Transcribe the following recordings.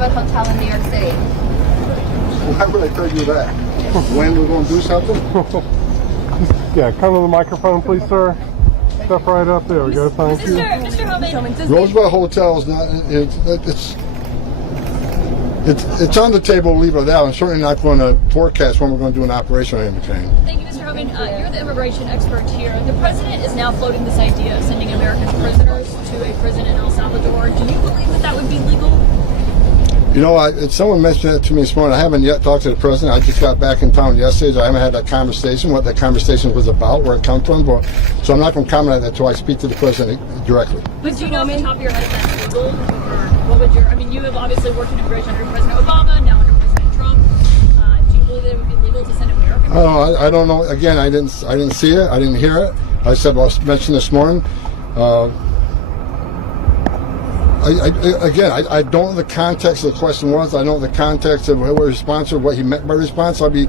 about hotel in New York City? Why would I tell you that? When we're going to do something? Yeah, come to the microphone, please, sir. Step right up. There we go. Thank you. Mr. Homan, Roosevelt Hotel is not. It's on the table. Leave it at that. I'm certainly not going to forecast when we're going to do an operation on anything. thank you, Mr. Homan. You're the immigration expert here. The president is now floating this idea of sending American prisoners to a prison in El Salvador. Do you believe that that would be legal? You know, someone mentioned it to me this morning. I haven't yet talked to the president. I just got back in town yesterday, so I haven't had that conversation, what that conversation was about, where it come from. So I'm not going to comment on that until I speak to the president directly. But do you know off the top of your head if that's legal? Or what would your, I mean, you have obviously worked in immigration under President Obama, now under President Trump. Do you believe that it would be legal to send American prisoners? I don't know. Again, I didn't see it. I didn't hear it. I said, well, I mentioned this morning. I don't know the context of the question was. I don't know the context of what response or what he meant by response. I'd be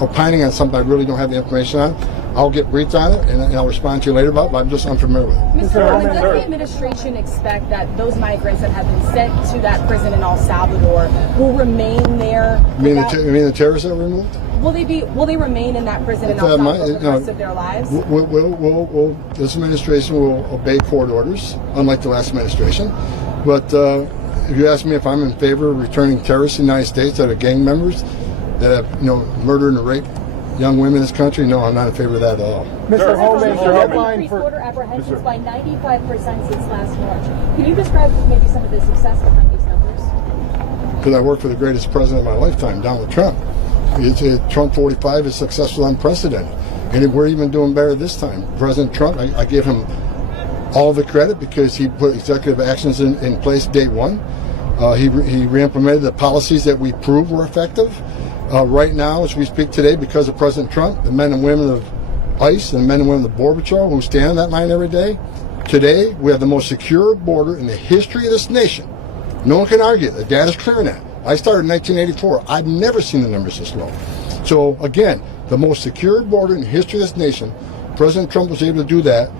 opining on something I really don't have the information on. I'll get briefed on it and I'll respond to you later about it, but I'm just unfamiliar with it. Mr. Homan, does the administration expect that those migrants that have been sent to that prison in El Salvador will remain there? You mean the terrorists that were removed? Will they remain in that prison in El Salvador for the rest of their lives? This administration will obey court orders, unlike the last administration. But if you ask me if I'm in favor of returning terrorists to the United States that are gang members that have murdered and raped young women in this country, no, I'm not in favor of that at all. Mr. Homan, increased border apprehensions by 95% since last March. Can you describe maybe some of the success behind these numbers? Because I worked for the greatest president of my lifetime, Donald Trump. Trump 45 is successful, unprecedented. And we're even doing better this time. President Trump, I give him all the credit because he put executive actions in place day one. He re-implemented the policies that we proved were effective. Right now, as we speak today, because of President Trump, the men and women of ICE and the men and women of the Border Patrol who stand on that line every day, today we have the most secure border in the history of this nation. No one can argue it. The data's clear on that. I started in 1984. I've never seen the numbers this low. So again, the most secure border in the history of this nation, President Trump was able to do that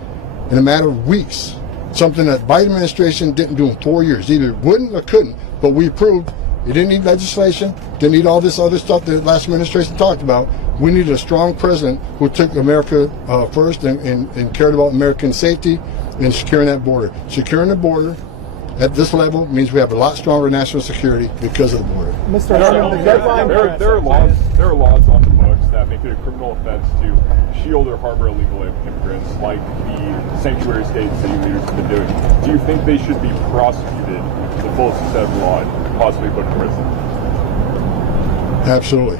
in a matter of weeks. Something that Biden administration didn't do in 4 years. Either wouldn't or couldn't, but we proved it didn't need legislation, didn't need all this other stuff that the last administration talked about. We needed a strong president who took America first and cared about American safety and securing that border. Securing the border at this level means we have a lot stronger national security because of the border. Mr. Homan, the deadline. There are laws on the books that make it a criminal offense to shield or harbor illegal immigrants, like the sanctuary states that you leaders have been doing. Do you think they should be prosecuted to the fullest extent of the law and possibly put in prison? Absolutely.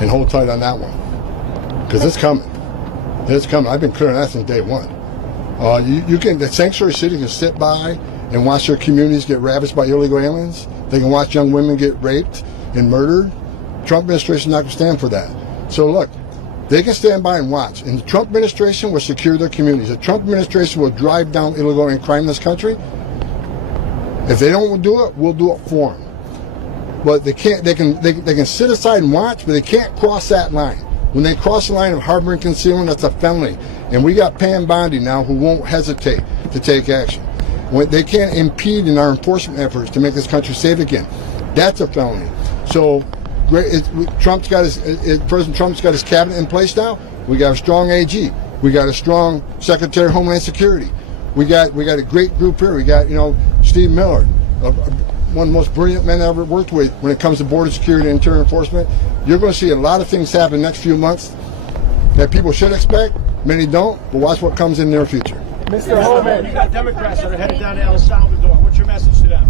And hold tight on that one. Because it's coming. It's coming. I've been clear on that since day one. The sanctuary city can sit by and watch their communities get ravaged by illegal aliens. They can watch young women get raped and murdered. Trump administration is not going to stand for that. So look, they can stand by and watch. And the Trump administration will secure their communities. The Trump administration will drive down illegal alien crime in this country. If they don't do it, we'll do it for them. But they can't. They can sit aside and watch, but they can't cross that line. When they cross the line of harboring concealment, that's a felony. And we got Pam Bondi now who won't hesitate to take action. They can't impede in our enforcement efforts to make this country safe again. That's a felony. So President Trump's got his cabinet in place now. We got a strong AG. We got a strong Secretary of Homeland Security. We got a great group here. We got Steve Miller, one of the most brilliant men I ever worked with when it comes to border security and interior enforcement. You're going to see a lot of things happen in the next few months that people should expect. Many don't, but watch what comes in their future. Mr. Homan, you got Democrats that are headed down to El Salvador. What's your message to them?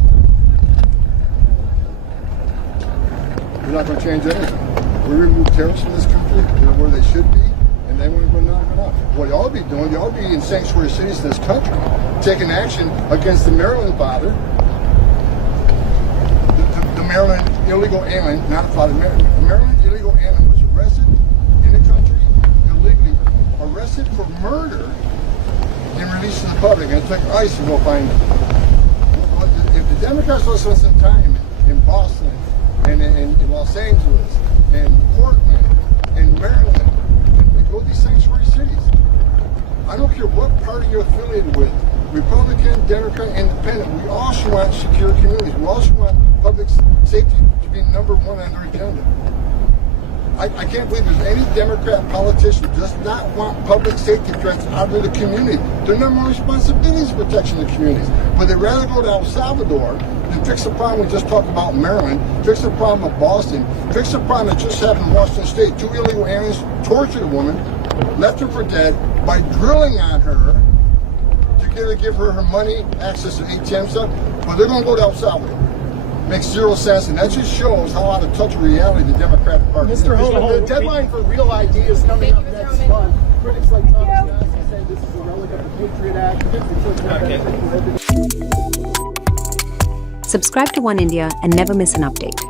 We're not going to change anything. We remove terrorists from this country. They're where they should be, and then we're going to knock it off. What y'all be doing, y'all be in sanctuary cities in this country, taking action against the Maryland father, the Maryland illegal alien, not a father, the Maryland illegal alien was arrested in the country illegally, arrested for murder, and released to the public, and it took ICE to go find him. If the Democrats will spend some time in Boston, and in Los Angeles, and Portland, and Maryland, they go to these sanctuary cities. I don't care what party you're affiliated with, Republican, Democrat, Independent, we also want secure communities. We also want public safety to be number one on their agenda. I can't believe there's any Democrat politician who does not want public safety threats out of the community. Their number one responsibility is protection of the communities. But they'd rather go to El Salvador than fix the problem we just talked about in Maryland, fix the problem of Boston, fix the problem that just happened in Washington State. 2 illegal aliens tortured a woman, left her for dead by drilling on her to give her money, access to ATM stuff. But they're going to go to El Salvador. Makes zero sense, and that just shows how out of touch with reality the Democratic Party is. Mr. Homan, the deadline for real ID is coming up next month. Critics like Tom Homan say this is a relic of the Patriot Act. Subscribe to One India and never miss an update.